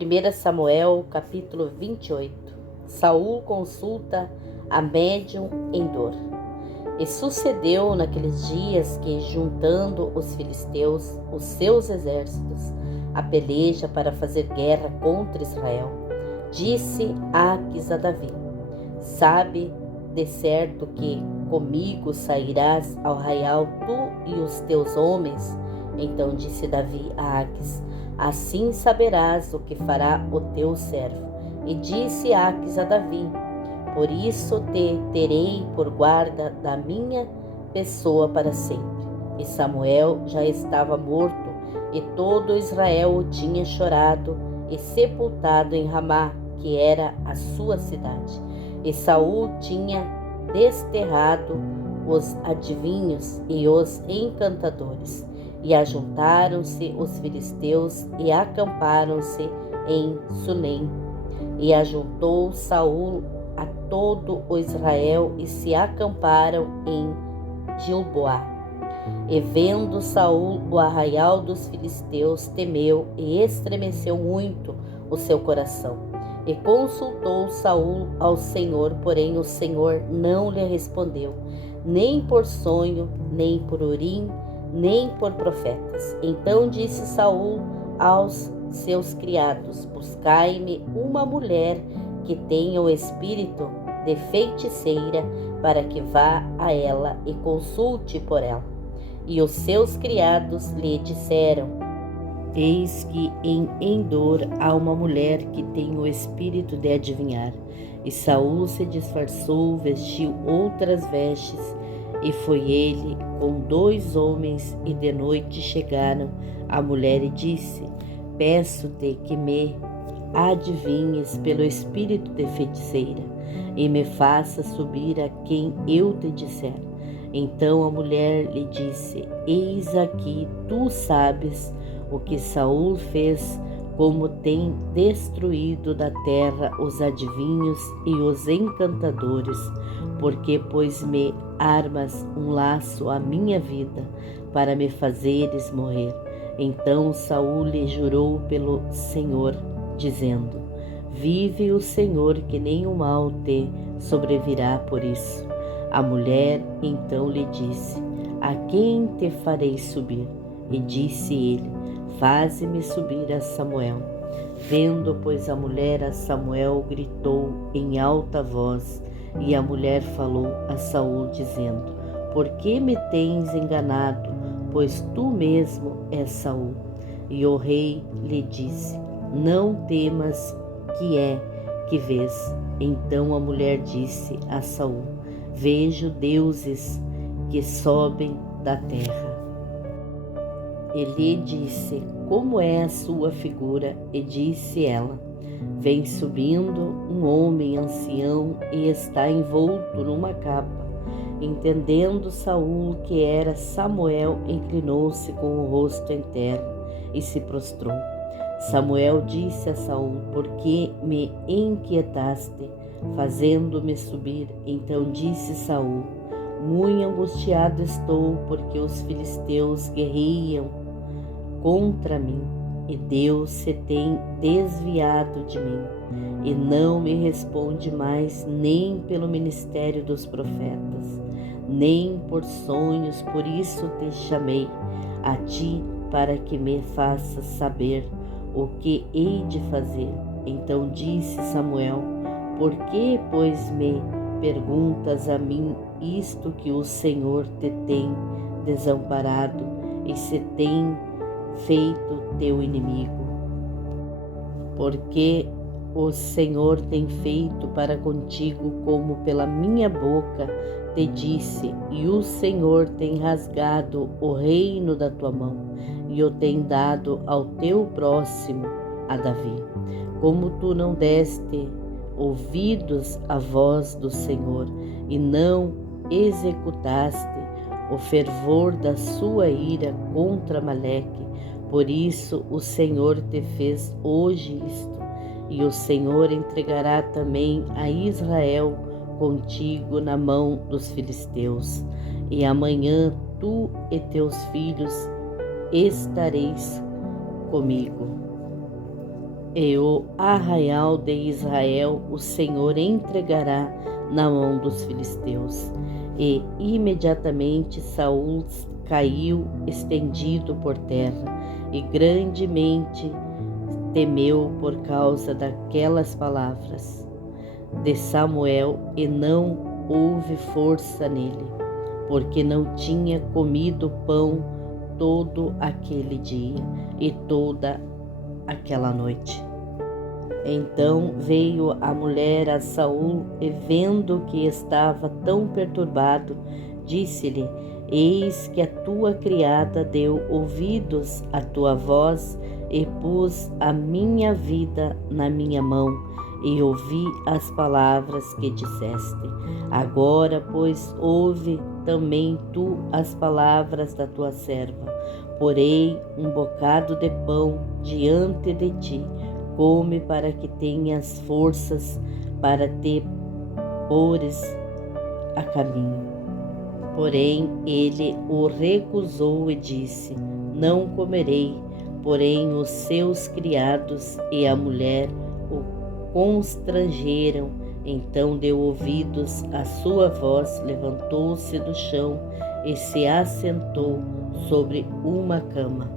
1 Samuel, capítulo 28. Saul consulta a médium em dor. E sucedeu naqueles dias que, juntando os filisteus, os seus exércitos, a peleja para fazer guerra contra Israel, disse Aquis a Davi: Sabe de certo que comigo sairás ao arraial tu e os teus homens? Então disse Davi a Aquis: Assim saberás o que fará o teu servo. E disse Aquis a Davi: Por isso te terei por guarda da minha pessoa para sempre. E Samuel já estava morto, e todo Israel o tinha chorado e sepultado em Ramá, que era a sua cidade. E Saul tinha desterrado os adivinhos e os encantadores. E ajuntaram-se os filisteus e acamparam-se em Sunem. E ajuntou Saul a todo o Israel e se acamparam em Gilboá. E vendo Saul o arraial dos filisteus, temeu e estremeceu muito o seu coração. E consultou Saul ao Senhor, porém o Senhor não lhe respondeu, nem por sonho, nem por Urim, nem por profetas. Então disse Saul aos seus criados: Buscai-me uma mulher que tenha o espírito de feiticeira, para que vá a ela e consulte por ela. E os seus criados lhe disseram: Eis que em Endor há uma mulher que tem o espírito de adivinhar. E Saul se disfarçou, vestiu outras vestes, e foi ele com 2 homens, e de noite chegaram à mulher e disse: Peço-te que me adivinhes pelo espírito de feiticeira, e me faça subir a quem eu te disser. Então a mulher lhe disse: Eis aqui, tu sabes o que Saul fez, como tem destruído da terra os adivinhos e os encantadores, porque pois-me armas um laço à minha vida, para me fazeres morrer. Então Saul lhe jurou pelo Senhor, dizendo: Vive o Senhor, que nenhum mal te sobrevirá por isso. A mulher então lhe disse: A quem te farei subir? E disse ele: Faze-me subir a Samuel. Vendo, pois, a mulher a Samuel, gritou em alta voz, e a mulher falou a Saul, dizendo: Por que me tens enganado? Pois tu mesmo és Saul. E o rei lhe disse: Não temas, que é que vês? Então a mulher disse a Saul: Vejo deuses que sobem da terra. Ele disse: Como é a sua figura? E disse ela: Vem subindo um homem ancião e está envolto numa capa. Entendendo Saul que era Samuel, inclinou-se com o rosto em terra e se prostrou. Samuel disse a Saul: Por que me inquietaste, fazendo-me subir? Então disse Saul: Muito angustiado estou, porque os filisteus guerreiam contra mim, e Deus se tem desviado de mim, e não me responde mais, nem pelo ministério dos profetas, nem por sonhos. Por isso te chamei a ti, para que me faças saber o que hei de fazer. Então disse Samuel: Por que, pois, me perguntas a mim isto, que o Senhor te tem desamparado e se tem feito teu inimigo? Porque o Senhor tem feito para contigo como pela minha boca te disse, e o Senhor tem rasgado o reino da tua mão, e o tem dado ao teu próximo, a Davi. Como tu não deste ouvidos à voz do Senhor, e não executaste o fervor da sua ira contra Amaleque, por isso o Senhor te fez hoje isto, e o Senhor entregará também a Israel contigo na mão dos filisteus, e amanhã tu e teus filhos estareis comigo. e o arraial de Israel o Senhor entregará na mão dos filisteus. E imediatamente Saul caiu estendido por terra e grandemente temeu por causa daquelas palavras de Samuel, e não houve força nele, porque não tinha comido pão todo aquele dia e toda aquela noite. Então veio a mulher a Saul e, vendo que estava tão perturbado, disse-lhe: Eis que a tua criada deu ouvidos à tua voz e pus a minha vida na minha mão e ouvi as palavras que disseste. Agora, pois, ouve também tu as palavras da tua serva. Porei um bocado de pão diante de ti, come para que tenhas forças para te pores a caminho. Porém, ele o recusou e disse: Não comerei. Porém, os seus criados e a mulher o constrangeram. Então deu ouvidos à sua voz, levantou-se do chão e se assentou sobre uma cama.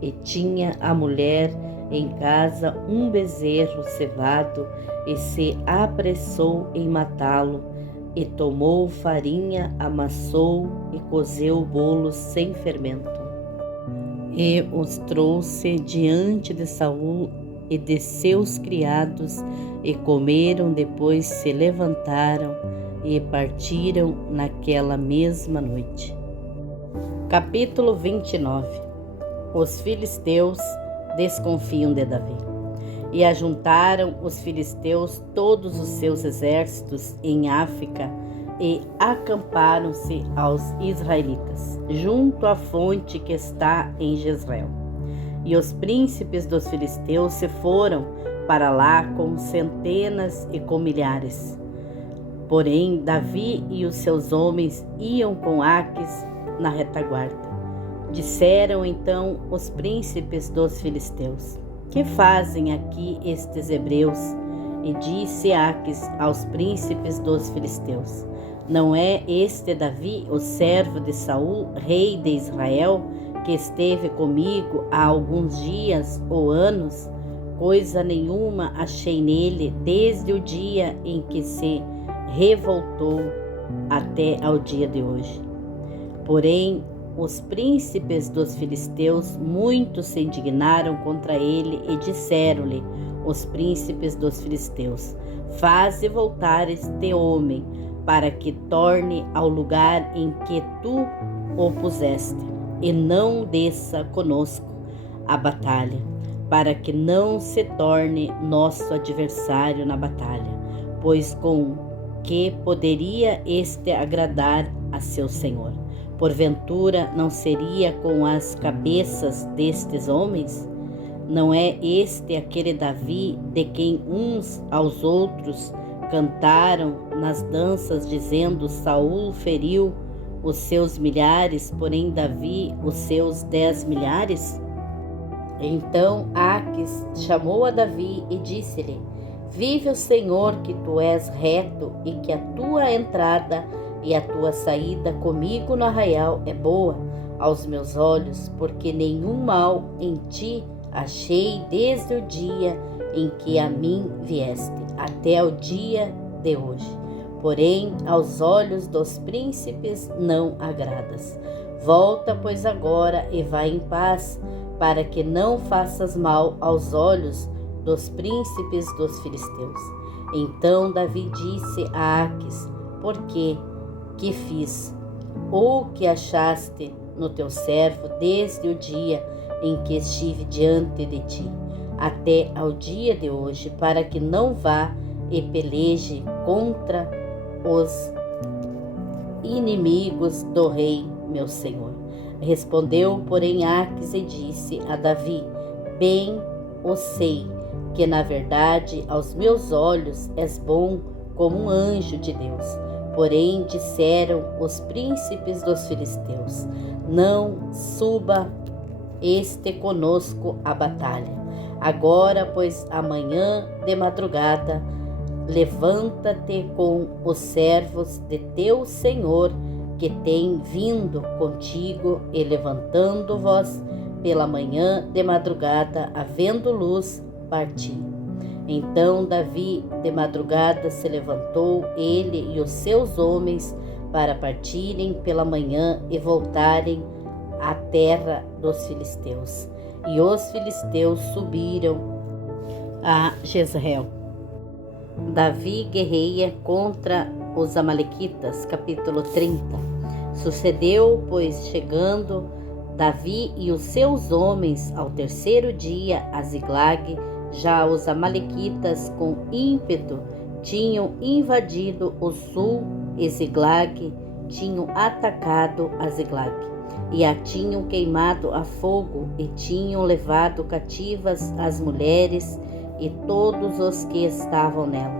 E tinha a mulher em casa um bezerro cevado, e se apressou em matá-lo, e tomou farinha, amassou e cozeu bolos sem fermento. E os trouxe diante de Saul e de seus criados, e comeram, depois se levantaram e partiram naquela mesma noite. Capítulo 29. Os filisteus desconfiam de Davi. E ajuntaram os filisteus todos os seus exércitos em África e acamparam-se aos israelitas, junto à fonte que está em Jezreel. E os príncipes dos filisteus se foram para lá com centenas e com milhares. Porém, Davi e os seus homens iam com Aques na retaguarda. Disseram então os príncipes dos filisteus: Que fazem aqui estes hebreus? E disse Aques aos príncipes dos filisteus: Não é este Davi, o servo de Saul, rei de Israel, que esteve comigo há alguns dias ou anos? Coisa nenhuma achei nele desde o dia em que se revoltou até ao dia de hoje. Porém, os príncipes dos filisteus muito se indignaram contra ele e disseram-lhe os príncipes dos filisteus: Faze voltar este homem, para que torne ao lugar em que tu o puseste, e não desça conosco a batalha, para que não se torne nosso adversário na batalha, pois com que poderia este agradar a seu senhor? Porventura não seria com as cabeças destes homens? Não é este aquele Davi de quem uns aos outros cantaram nas danças, dizendo: Saul feriu os seus milhares, porém Davi os seus 10 milhares? Então Aques chamou a Davi e disse-lhe: Vive o Senhor, que tu és reto, e que a tua entrada e a tua saída comigo no arraial é boa aos meus olhos, porque nenhum mal em ti achei desde o dia em que a mim vieste, até o dia de hoje. Porém, aos olhos dos príncipes não agradas. Volta, pois, agora e vai em paz, para que não faças mal aos olhos dos príncipes dos filisteus. Então Davi disse a Aques: Por quê? Que fiz? Ou que achaste no teu servo desde o dia em que estive diante de ti, até ao dia de hoje, para que não vá e peleje contra os inimigos do rei, meu senhor? Respondeu, porém, Aques e disse a Davi: Bem o sei, que na verdade aos meus olhos és bom como um anjo de Deus. Porém disseram os príncipes dos filisteus: Não suba este conosco à batalha. Agora, pois, amanhã de madrugada, levanta-te com os servos de teu Senhor, que tem vindo contigo, e levantando-vos pela manhã de madrugada, havendo luz, parti. Então Davi de madrugada se levantou, ele e os seus homens, para partirem pela manhã e voltarem à terra dos filisteus. E os filisteus subiram a Jezreel. Davi guerreia contra os amalequitas, capítulo 30. Sucedeu, pois, chegando Davi e os seus homens ao terceiro dia a Ziglag, já os amalequitas com ímpeto tinham invadido o sul e Ziglag tinham atacado a Ziglag e a tinham queimado a fogo e tinham levado cativas as mulheres e todos os que estavam nela,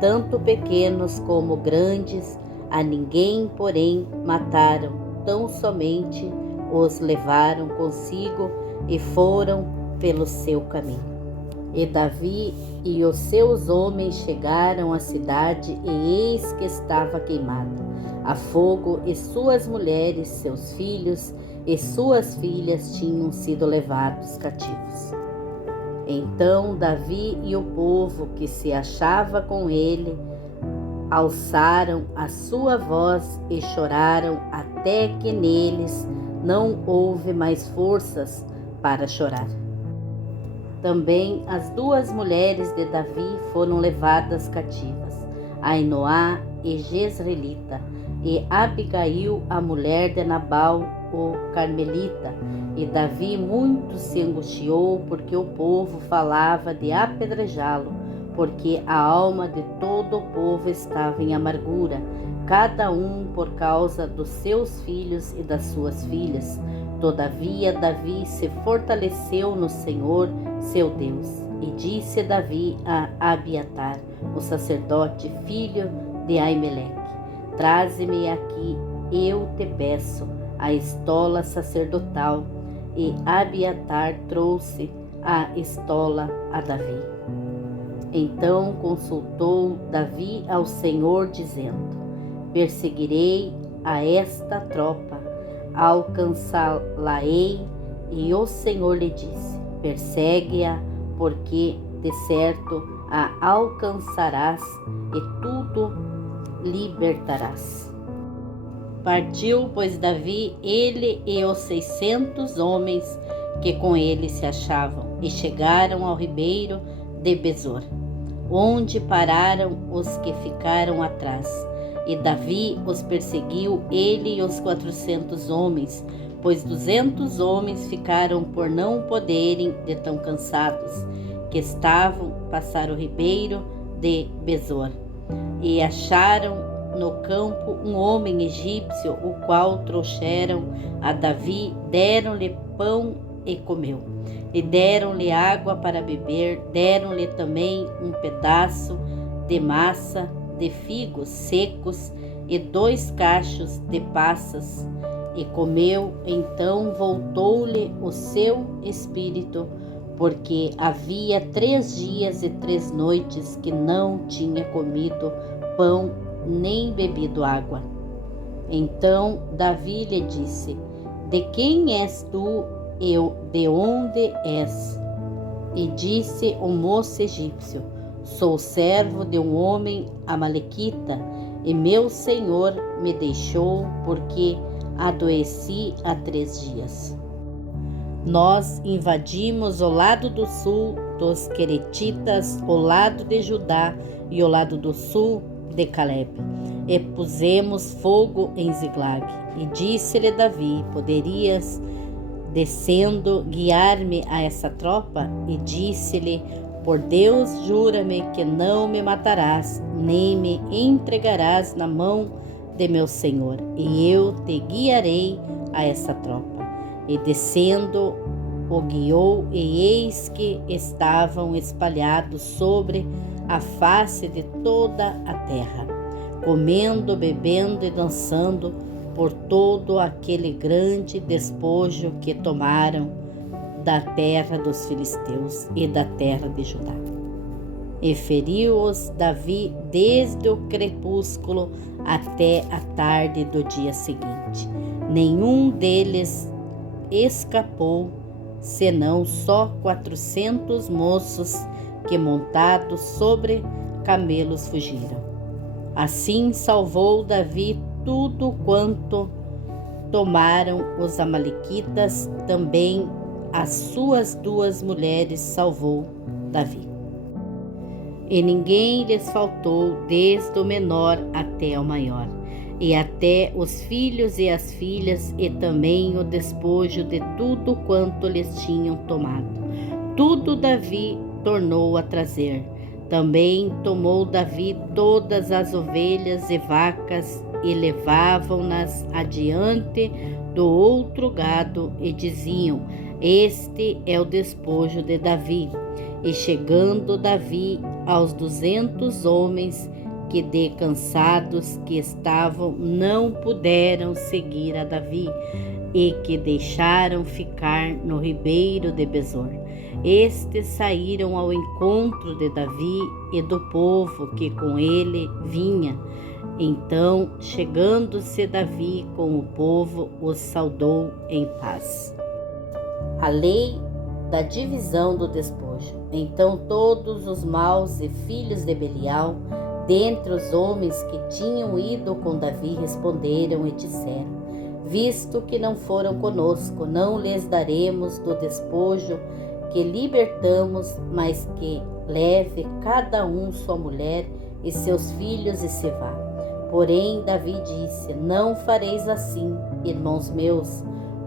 tanto pequenos como grandes, a ninguém, porém, mataram, tão somente os levaram consigo e foram pelo seu caminho. E Davi e os seus homens chegaram à cidade, e eis que estava queimada a fogo, e suas mulheres, seus filhos e suas filhas tinham sido levados cativos. Então Davi e o povo que se achava com ele alçaram a sua voz e choraram até que neles não houve mais forças para chorar. Também as duas mulheres de Davi foram levadas cativas, Ainoá e Jezreelita, e Abigail, a mulher de Nabal, o Carmelita. E Davi muito se angustiou, porque o povo falava de apedrejá-lo, porque a alma de todo o povo estava em amargura, cada um por causa dos seus filhos e das suas filhas. Todavia Davi se fortaleceu no Senhor, seu Deus. E disse Davi a Abiatar, o sacerdote, filho de Aimeleque: traze-me aqui, eu te peço, a estola sacerdotal. E Abiatar trouxe a estola a Davi. Então consultou Davi ao Senhor, dizendo: perseguirei a esta tropa, alcançá-la-ei. E o Senhor lhe disse: persegue-a, porque de certo a alcançarás e tudo libertarás. Partiu, pois, Davi, ele e os 600 homens que com ele se achavam, e chegaram ao ribeiro de Besor, onde pararam os que ficaram atrás. E Davi os perseguiu, ele e os 400 homens, pois 200 homens ficaram por não poderem, de tão cansados que estavam, passar o ribeiro de Besor. E acharam no campo um homem egípcio, o qual trouxeram a Davi, deram-lhe pão e comeu, e deram-lhe água para beber, deram-lhe também um pedaço de massa de figos secos e 2 cachos de passas, e comeu. Então voltou-lhe o seu espírito, porque havia 3 dias e 3 noites que não tinha comido pão nem bebido água. Então Davi lhe disse: de quem és tu e de onde és? E disse o moço egípcio: sou servo de um homem amalequita, e meu senhor me deixou, porque adoeci há 3 dias. Nós invadimos o lado do sul dos Queretitas, o lado de Judá e o lado do sul de Caleb, e pusemos fogo em Ziglag. E disse-lhe Davi: poderias, descendo, guiar-me a essa tropa? E disse-lhe: por Deus, jura-me que não me matarás, nem me entregarás na mão de meu senhor, e eu te guiarei a essa tropa. E descendo, o guiou, e eis que estavam espalhados sobre a face de toda a terra, comendo, bebendo e dançando por todo aquele grande despojo que tomaram da terra dos filisteus e da terra de Judá. E feriu-os Davi desde o crepúsculo até a tarde do dia seguinte. Nenhum deles escapou, senão só 400 moços que, montados sobre camelos, fugiram. Assim salvou Davi tudo quanto tomaram os amalequitas, também as suas 2 mulheres salvou Davi. E ninguém lhes faltou, desde o menor até o maior, e até os filhos e as filhas, e também o despojo de tudo quanto lhes tinham tomado. Tudo Davi tornou a trazer. Também tomou Davi todas as ovelhas e vacas, e levavam-nas adiante do outro gado, e diziam: Este é o despojo de Davi. E chegando Davi aos 200 homens que, de cansados que estavam, não puderam seguir a Davi, e que deixaram ficar no ribeiro de Besor. Estes saíram ao encontro de Davi e do povo que com ele vinha. Então, chegando-se Davi com o povo, os saudou em paz. A lei da divisão do despojo. Então todos os maus e filhos de Belial, dentre os homens que tinham ido com Davi, responderam e disseram: Visto que não foram conosco, não lhes daremos do despojo que libertamos, mas que leve cada um sua mulher e seus filhos e se vá. Porém Davi disse: Não fareis assim, irmãos meus,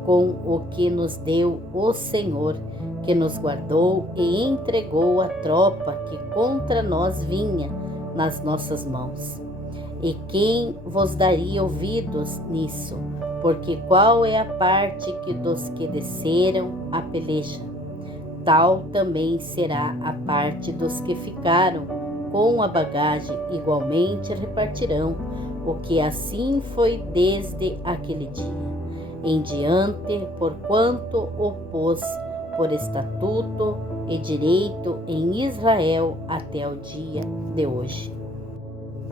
com o que nos deu o Senhor, que nos guardou e entregou a tropa que contra nós vinha nas nossas mãos. E quem vos daria ouvidos nisso? Porque qual é a parte que dos que desceram a peleja? Tal também será a parte dos que ficaram com a bagagem, igualmente repartirão, o que assim foi desde aquele dia em diante, porquanto o pôs por estatuto e direito em Israel até o dia de hoje.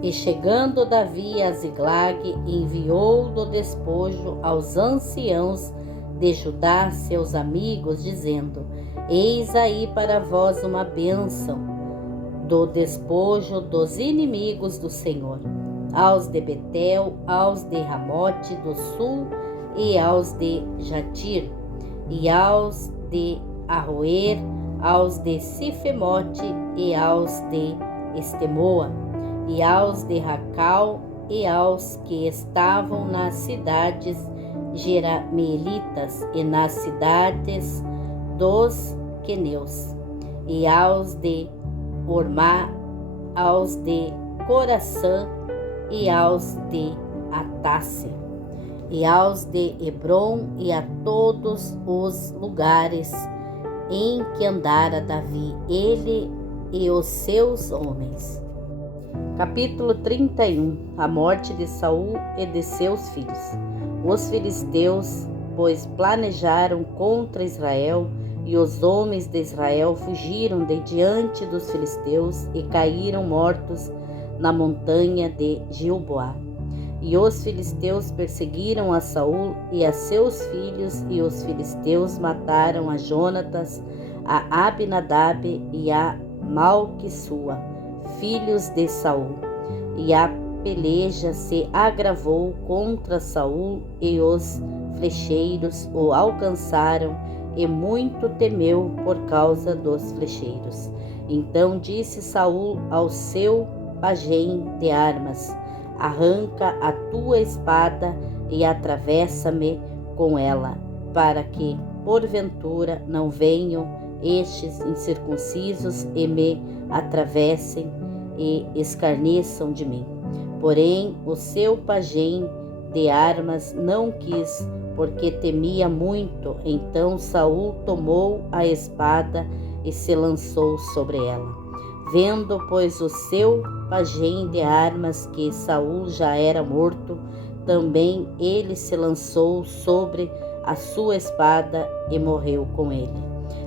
E chegando Davi a Ziglag, enviou do despojo aos anciãos de Judá, seus amigos, dizendo: Eis aí para vós uma bênção do despojo dos inimigos do Senhor, aos de Betel, aos de Ramote do sul, e aos de Jatir, e aos de Arroer, aos de Sifemote, e aos de Estemoa, e aos de Racal, e aos que estavam nas cidades jerameelitas, e nas cidades dos queneus, e aos de Ormá, aos de Coraçã, e aos de Atácia, e aos de Hebron, e a todos os lugares em que andara Davi, ele e os seus homens. Capítulo 31. A morte de Saul e de seus filhos. Os filisteus, pois, planejaram contra Israel, e os homens de Israel fugiram de diante dos filisteus e caíram mortos na montanha de Gilboá. E os filisteus perseguiram a Saul e a seus filhos, e os filisteus mataram a Jonatas, a Abinadab e a Malquissua, filhos de Saul. E a peleja se agravou contra Saul, e os flecheiros o alcançaram, e muito temeu por causa dos flecheiros. Então disse Saul ao seu pajem de armas: Arranca a tua espada e atravessa-me com ela, para que, porventura, não venham estes incircuncisos e me atravessem e escarneçam de mim. Porém, o seu pajem de armas não quis, porque temia muito. Então Saul tomou a espada e se lançou sobre ela. Vendo, pois, o seu pajem de armas que Saul já era morto, também ele se lançou sobre a sua espada e morreu com ele.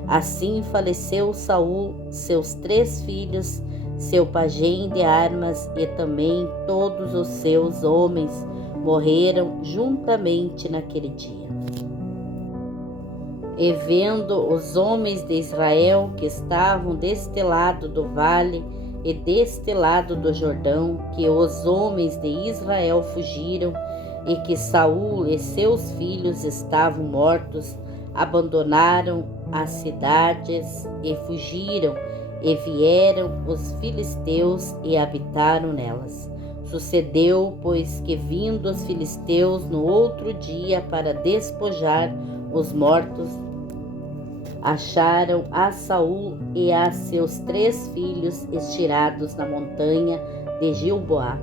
Assim faleceu Saul, seus 3 filhos, seu pajem de armas e também todos os seus homens morreram juntamente naquele dia. E vendo os homens de Israel que estavam deste lado do vale e deste lado do Jordão, que os homens de Israel fugiram e que Saul e seus filhos estavam mortos, abandonaram as cidades e fugiram, e vieram os filisteus e habitaram nelas. Sucedeu, pois, que vindo os filisteus no outro dia para despojar os mortos, acharam a Saul e a seus 3 filhos estirados na montanha de Gilboá,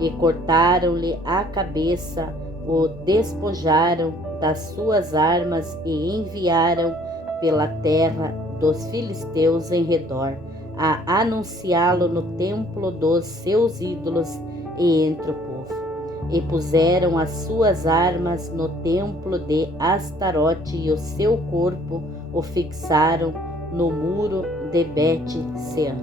e cortaram-lhe a cabeça, o despojaram das suas armas e enviaram pela terra dos filisteus em redor, a anunciá-lo no templo dos seus ídolos e entre o povo. E puseram as suas armas no templo de Astarote, e o seu corpo o fixaram no muro de Bet-sean.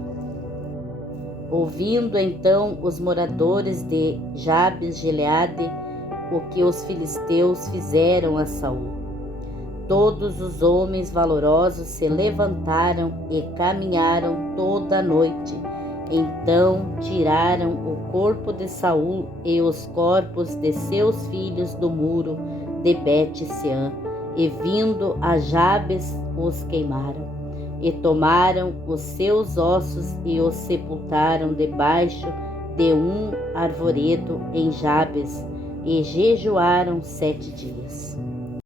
Ouvindo então os moradores de Jabes-Gileade o que os filisteus fizeram a Saul, todos os homens valorosos se levantaram e caminharam toda a noite. Então tiraram o corpo de Saul e os corpos de seus filhos do muro de Bet-sean, e vindo a Jabes os queimaram. E tomaram os seus ossos e os sepultaram debaixo de um arvoredo em Jabes, e jejuaram 7 dias.